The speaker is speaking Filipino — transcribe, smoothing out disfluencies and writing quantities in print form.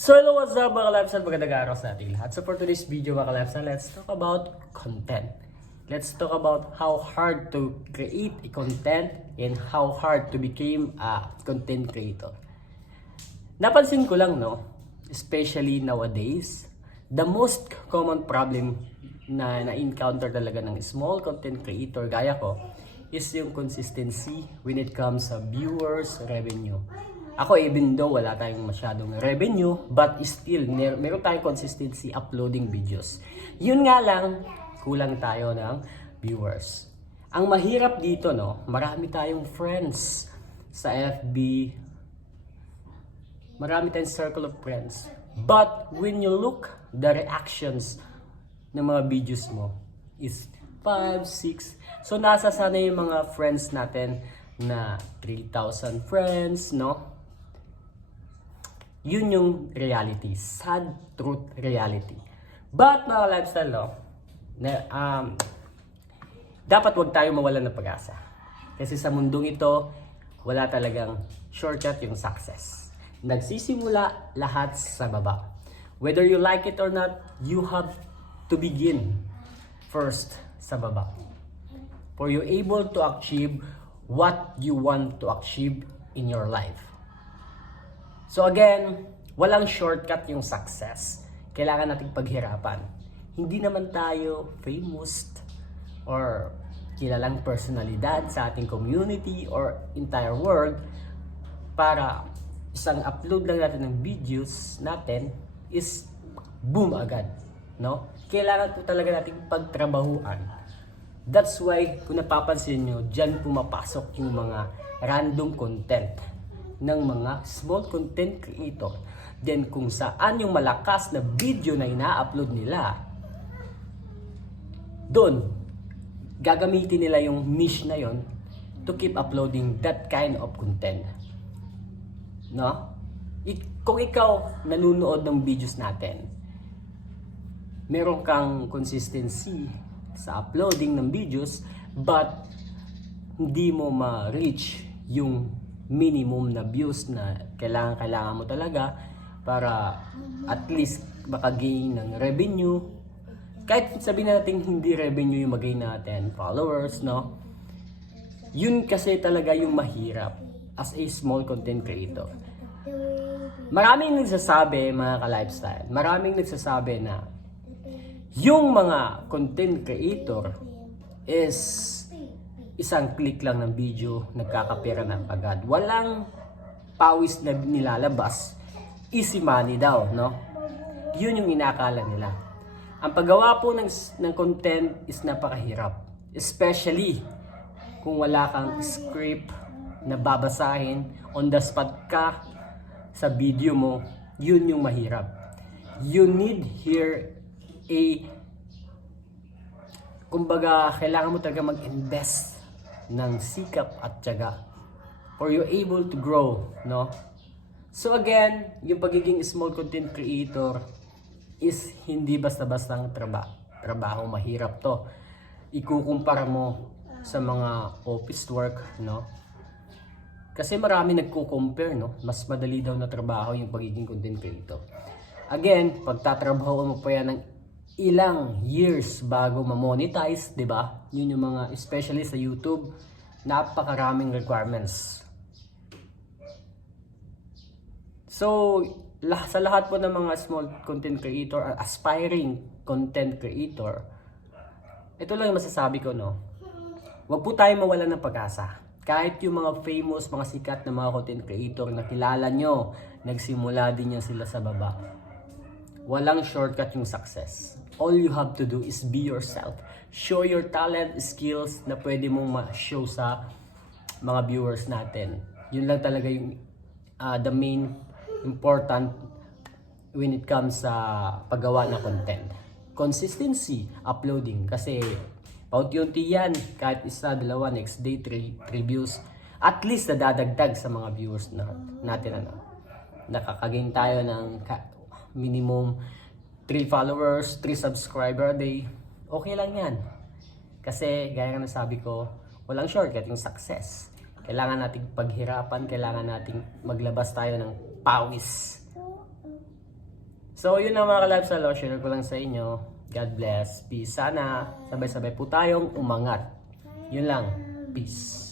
So hello, what's up mga kalapsan? Magandang araw sa ating lahat. So for today's video mga kalapsan, let's talk about content. Let's talk about how hard to create a content and how hard to become a content creator. Napansin ko lang, no, especially nowadays, the most common problem na na-encounter talaga ng small content creator gaya ko is yung consistency when it comes sa viewers, revenue. Ako, even though wala tayong masyadong revenue, but still, meron tayong consistency uploading videos. Yun nga lang, kulang tayo ng viewers. Ang mahirap dito, no, marami tayong friends sa FB, marami tayong circle of friends. But when you look, the reactions ng mga videos mo is 5, 6. So, nasa sana yung mga friends natin na 3,000 friends, no? Yun yung reality. Sad truth reality. But mga lifestyle, no, dapat wag tayo mawalan ng pag-asa. Kasi sa mundong ito, wala talagang shortcut yung success. Nagsisimula lahat sa baba. Whether you like it or not, you have to begin first sa baba. For you able to achieve what you want to achieve in your life. So again, walang shortcut yung success. Kailangan nating paghirapan. Hindi naman tayo famous or kilalang personalidad sa ating community or entire world para isang upload lang natin ng videos natin is boom agad, no? Kailangan po talaga nating pagtrabahuan. That's why kung napapansin nyo, dyan pumapasok yung mga random content ng mga small content creator. Then kung saan yung malakas na video na ina-upload nila, doon gagamitin nila yung niche na yon to keep uploading that kind of content. No? Kung ikaw nanonood ng videos natin, meron kang consistency sa uploading ng videos, but hindi mo ma-reach yung minimum na views na kailangan mo talaga para at least makagain ng revenue. Kahit sabihin natin hindi revenue yung magain natin, followers, no? Yun kasi talaga yung mahirap as a small content creator. Maraming nagsasabi, mga ka-lifestyle, maraming nagsasabi na yung mga content creator is isang click lang ng video, nagkakapera ng agad. Walang pawis na nilalabas, easy money daw, no? Yun yung inakala nila. Ang paggawa po ng content is napakahirap. Especially kung wala kang script na babasahin, on the spot ka sa video mo, yun yung mahirap. You need here kumbaga, kailangan mo talaga mag-invest ng sikap at tiyaga for you able to grow, no? So again, yung pagiging small content creator is hindi basta-bastang trabaho. Mahirap to. Ikukumpara mo sa mga office work, no? Kasi marami nagko-compare, no? Mas madali daw na trabaho yung pagiging content creator. Again, pagtatrabaho mo pa yan ng ilang years bago ma-monetize, 'di ba? Yun yung mga, especially sa YouTube, napakaraming requirements. So, sa lahat po ng mga small content creator or aspiring content creator, ito lang yung masasabi ko, no? Huwag po tayo mawalan ng pag-asa. Kahit yung mga famous, mga sikat na mga content creator na kilala nyo, nagsimula din yan sila sa baba. Walang shortcut yung success. All you have to do is be yourself. Show your talent, skills na pwede mong ma-show sa mga viewers natin. Yun lang talaga yung the main important when it comes sa paggawa ng content. Consistency, uploading. Kasi paunti-unti yan. Kahit isa, dalawa, next day, 3 views. At least nadadagdag sa mga viewers natin. Nakakagain tayo ng minimum 3 followers, 3 subscriber a day. Okay lang yan. Kasi gaya nga nasabi ko, walang shortcut yung success. Kailangan nating paghirapan, kailangan nating maglabas tayo ng pawis So, yun na mga ka-lifestyle, share ko lang sa inyo. God bless. Peace. Sana sabay-sabay po tayong umangat. Yun lang. Peace.